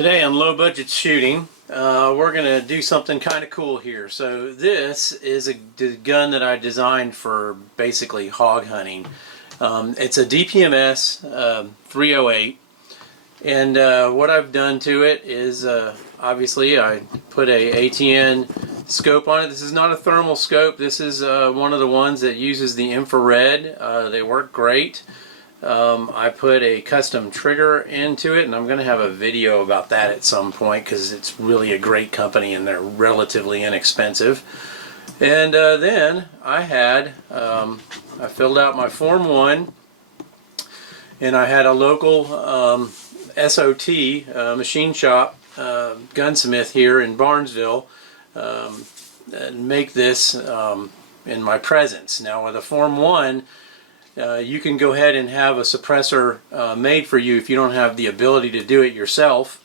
Today on Low Budget Shooting, we're going to do something kind of cool here. So this is a gun that I designed for basically hog hunting. It's a DPMS 308, and what I've done to it is obviously I put a ATN scope on it. This is not a thermal scope. This is one of the ones that uses the infrared. They work great. I put a custom trigger into it, and I'm going to have a video about that at some point because it's really a great company and they're relatively inexpensive. And then I had I filled out my Form 1, and I had a local SOT machine shop gunsmith here in Barnesville make this in my presence. Now with a Form 1, you can go ahead and have a suppressor made for you if you don't have the ability to do it yourself.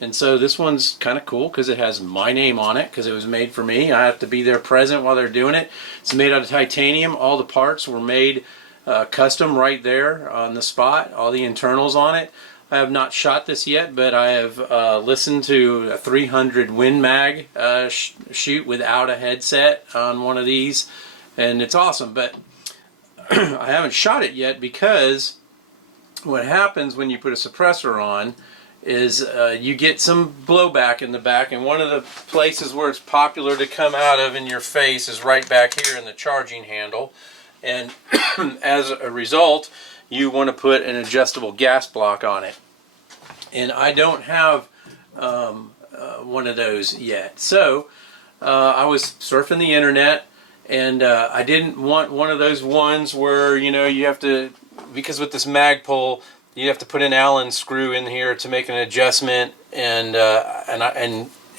And so this one's kind of cool because it has my name on it because it was made for me. I have to be there present while they're doing it. It's made out of titanium. All the parts were made custom right there on the spot. All the internals on it. I have not shot this yet, but I have listened to a 300 Win Mag shoot without a headset on one of these, and it's awesome. But I haven't shot it yet because what happens when you put a suppressor on is you get some blowback in the back, and one of the places where it's popular to come out of in your face is right back here in the charging handle. And as a result, you want to put an adjustable gas block on it. And I don't have one of those yet. So I was surfing the internet, and I didn't want one of those ones where, you know, you have to, because with this Magpul, you have to put an Allen screw in here to make an adjustment, and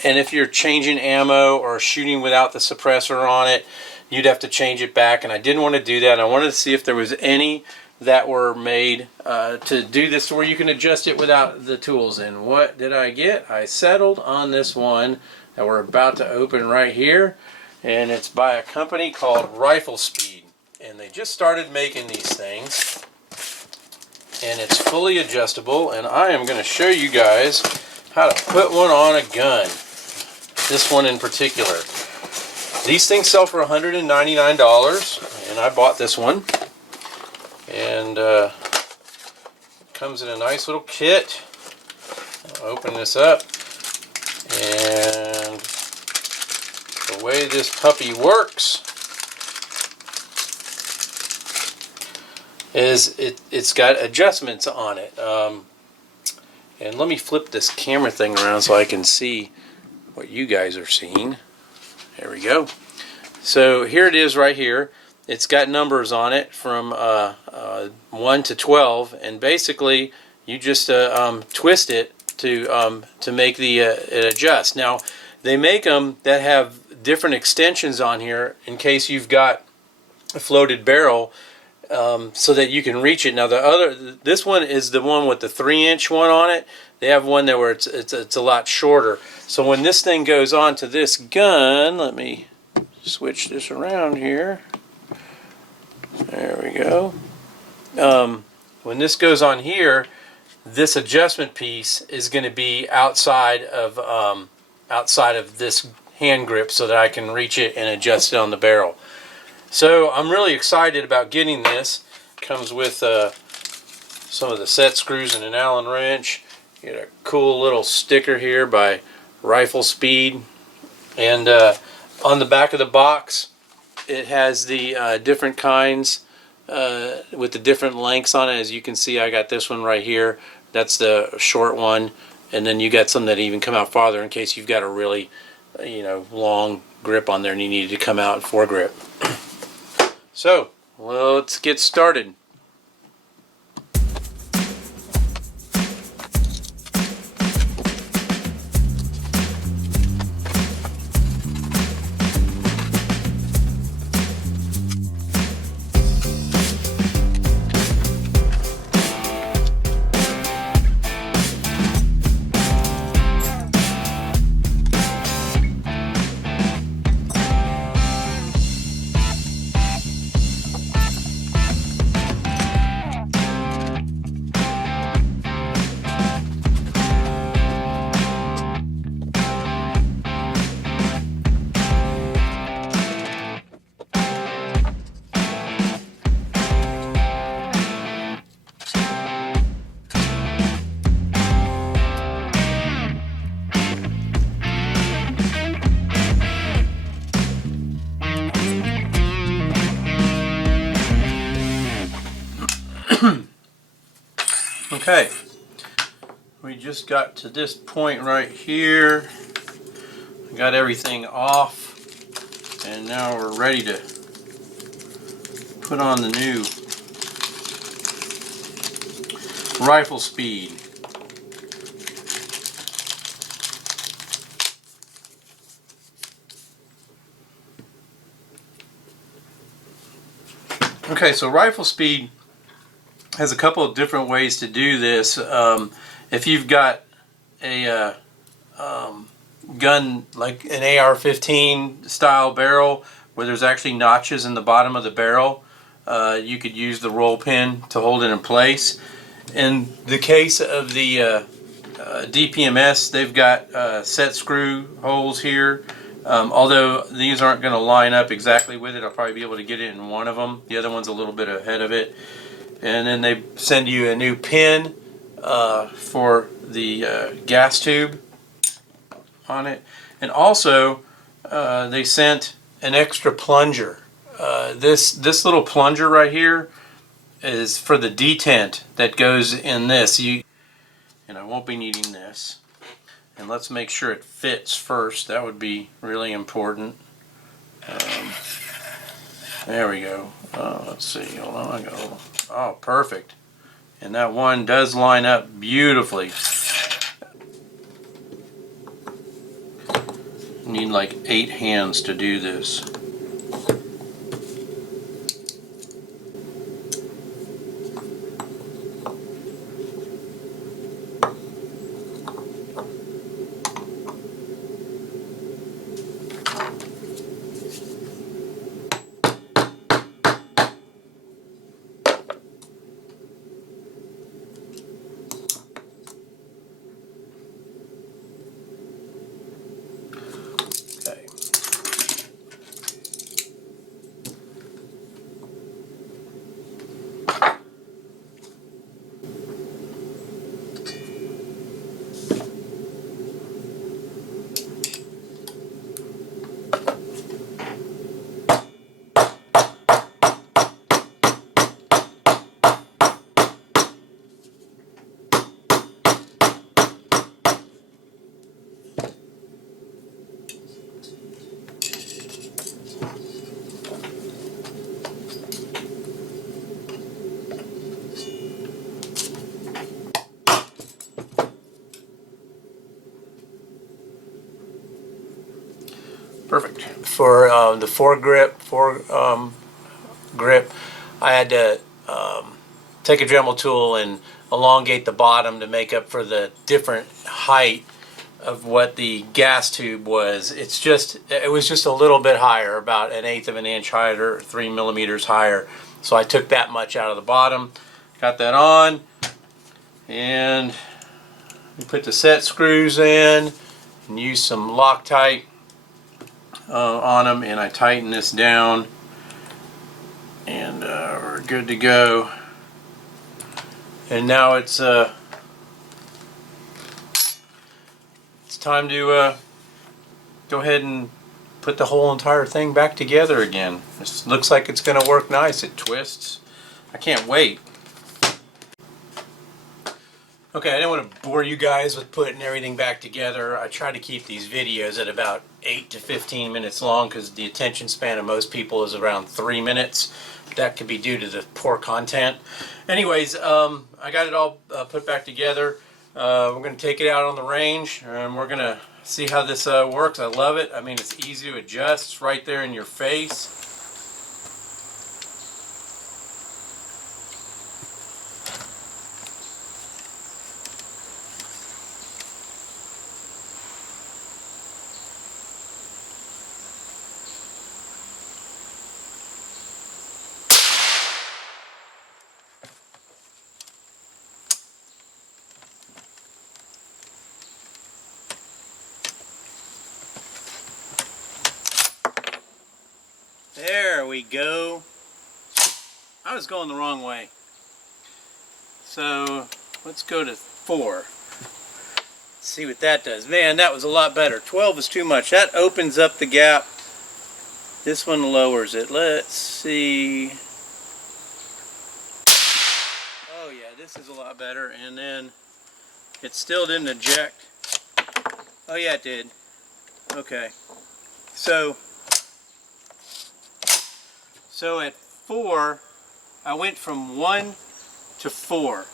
if you're changing ammo or shooting without the suppressor on it, you'd have to change it back, and I didn't want to do that. I wanted to see if there was any that were made to do this to where you can adjust it without the tools. And what did I get? I settled on this one that we're about to open right here. And it's by a company called Riflespeed, and they just started making these things, and it's fully adjustable, and I am going to show you guys how to put one on a gun, this one in particular. These things sell for $199, and I bought this one, and it comes in a nice little kit. I'll open this up, and the way this puppy works is it's got adjustments on it. And let me flip this camera thing around so I can see what you guys are seeing. There we go. So here it is right here. It's got numbers on it from 1 to 12, and basically you just twist it to make the it adjust. Now they make them that have different extensions on here in case you've got a floated barrel, so that you can reach it. Now this one is the one with the 3-inch one on it. They have one there where it's a lot shorter. So when this thing goes on to this gun, let me switch this around here. There we go. When this goes on here, this adjustment piece is going to be outside of this hand grip so that I can reach it and adjust it on the barrel. So I'm really excited about getting this. Comes with some of the set screws and an Allen wrench. You get a cool little sticker here by Riflespeed, and on the back of the box it has the different kinds with the different lengths on it. As you can see, I got this one right here. That's the short one, and then you got some that even come out farther in case you've got a really, you know, long grip on there and you need to come out and foregrip. So let's get started. Okay, we just got to this point right here. Got everything off, and now we're ready to put on the new Riflespeed. Okay, so Riflespeed has a couple of different ways to do this. If you've got a gun like an AR-15 style barrel where there's actually notches in the bottom of the barrel, you could use the roll pin to hold it in place. In the case of the DPMS, they've got set screw holes here. Although these aren't going to line up exactly with it, I'll probably be able to get it in one of them. The other one's a little bit ahead of it. And then they send you a new pin for the gas tube on it. And also, they sent an extra plunger. This little plunger right here is for the detent that goes in this. And I won't be needing this. And let's make sure it fits first. That would be really important. There we go. Let's see. Hold on. I got oh, perfect. And that one does line up beautifully. Need like 8 hands to do this. Okay. Perfect. For the foregrip, grip, I had to take a Dremel tool and elongate the bottom to make up for the different height of what the gas tube was. It was just a little bit higher, about 1/8 of an inch higher, 3 millimeters higher. So I took that much out of the bottom, got that on, and we put the set screws in and use some Loctite on them, and I tighten this down, and we're good to go. And now it's time to go ahead and put the whole entire thing back together again. This looks like it's going to work nice. It twists. I can't wait. Okay, I didn't want to bore you guys with putting everything back together. I try to keep these videos at about 8 to 15 minutes long because the attention span of most people is around 3 minutes. That could be due to the poor content. Anyways, I got it all put back together. We're going to take it out on the range and we're going to see how this works. I love it. I mean, it's easy to adjust. It's right there in your face. There we go. I was going the wrong way. So let's go to 4. See what that does. Man, that was a lot better. 12 is too much. That opens up the gap. This one lowers it. Let's see. yeah, this is a lot better. And then it still didn't eject. Oh yeah, it did. Okay. So at 4, I went from 1 to 4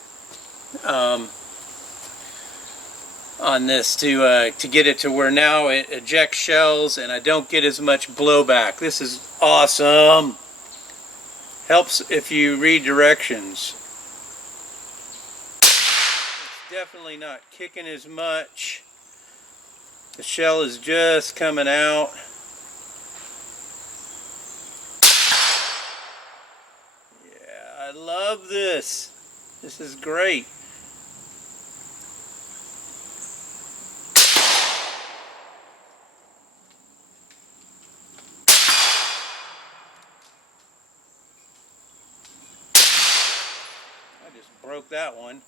on this to get it to where now it ejects shells and I don't get as much blowback. This is awesome. Helps if you read directions. It's definitely not kicking as much. The shell is just coming out. Yeah, I love this. This is great. I just broke that one.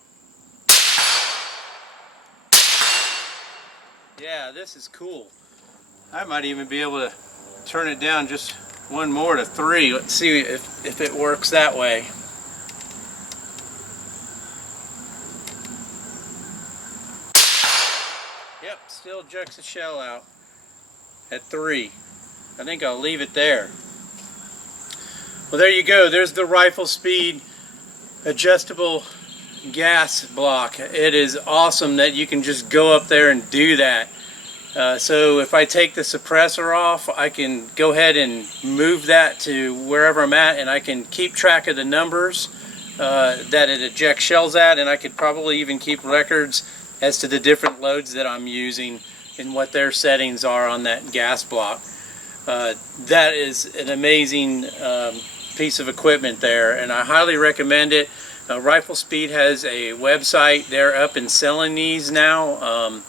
Yeah, this is cool. I might even be able to turn it down just one more to 3. Let's see if it works that way. Yep, still ejects the shell out at 3. I think I'll leave it there. Well, there you go. There's the Riflespeed Adjustable gas block. It is awesome that you can just go up there and do that. So if I take the suppressor off, I can go ahead and move that to wherever I'm at, and I can keep track of the numbers that it ejects shells at, and I could probably even keep records as to the different loads that I'm using and what their settings are on that gas block. That is an amazing piece of equipment there, and I highly recommend it. Riflespeed has a website. They're up and selling these now,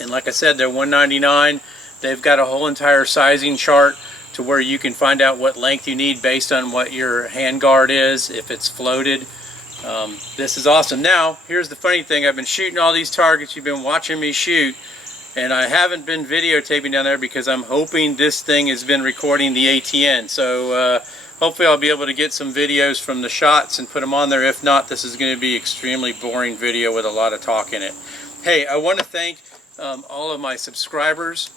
and like I said, they're $199. They've got a whole entire sizing chart to where you can find out what length you need based on what your handguard is, if it's floated. This is awesome. Now, here's the funny thing. I've been shooting all these targets. You've been watching me shoot, and I haven't been videotaping down there because I'm hoping this thing has been recording the ATN. So hopefully I'll be able to get some videos from the shots and put them on there. If not, this is going to be an extremely boring video with a lot of talk in it. Hey, I want to thank all of my subscribers.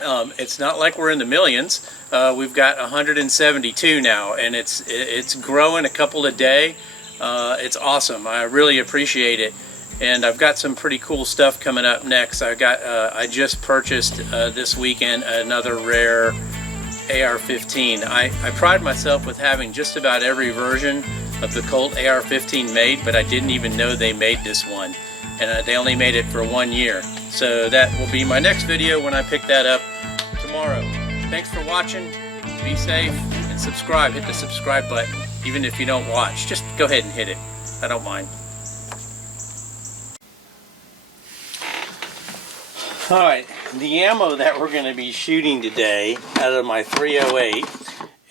It's not like we're in the millions. We've got 172 now, and it's growing a couple a day. It's awesome. I really appreciate it. And I've got some pretty cool stuff coming up next. I just purchased this weekend another rare AR-15. I pride myself with having just about every version of the Colt AR-15 made, but I didn't even know they made this one. And they only made it for 1 year. So that will be my next video when I pick that up tomorrow. Thanks for watching. Be safe and subscribe. Hit the subscribe button. Even if you don't watch, just go ahead and hit it. I don't mind. Alright, the ammo that we're going to be shooting today out of my 308,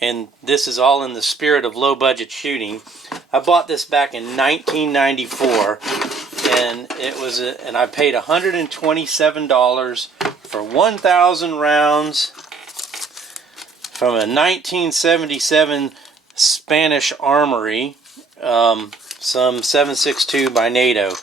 and this is all in the spirit of low budget shooting. I bought this back in 1994, and and I paid $127 for 1,000 rounds from a 1977 Spanish armory, some 7.62 by NATO.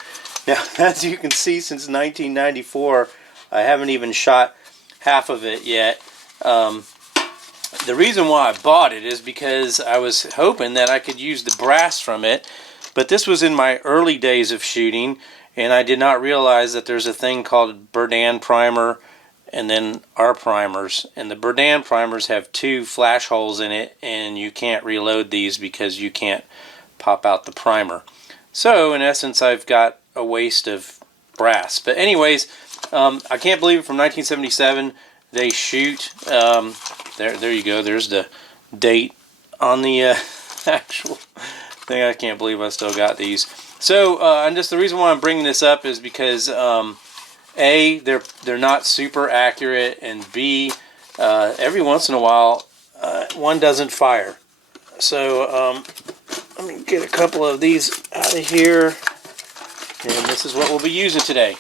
Now, as you can see, since 1994, I haven't even shot half of it yet. The reason why I bought it is because I was hoping that I could use the brass from it, but this was in my early days of shooting, and I did not realize that there's a thing called Berdan primer and then our primers. And the Berdan primers have 2 flash holes in it, and you can't reload these because you can't pop out the primer. So in essence, I've got a waste of brass. But anyways, I can't believe it, from 1977 they shoot. There you go. There's the date on the actual thing. I can't believe I still got these. So and just the reason why I'm bringing this up is because A, they're not super accurate, and B, every once in a while one doesn't fire. So let me get a couple of these out of here, and this is what we'll be using today.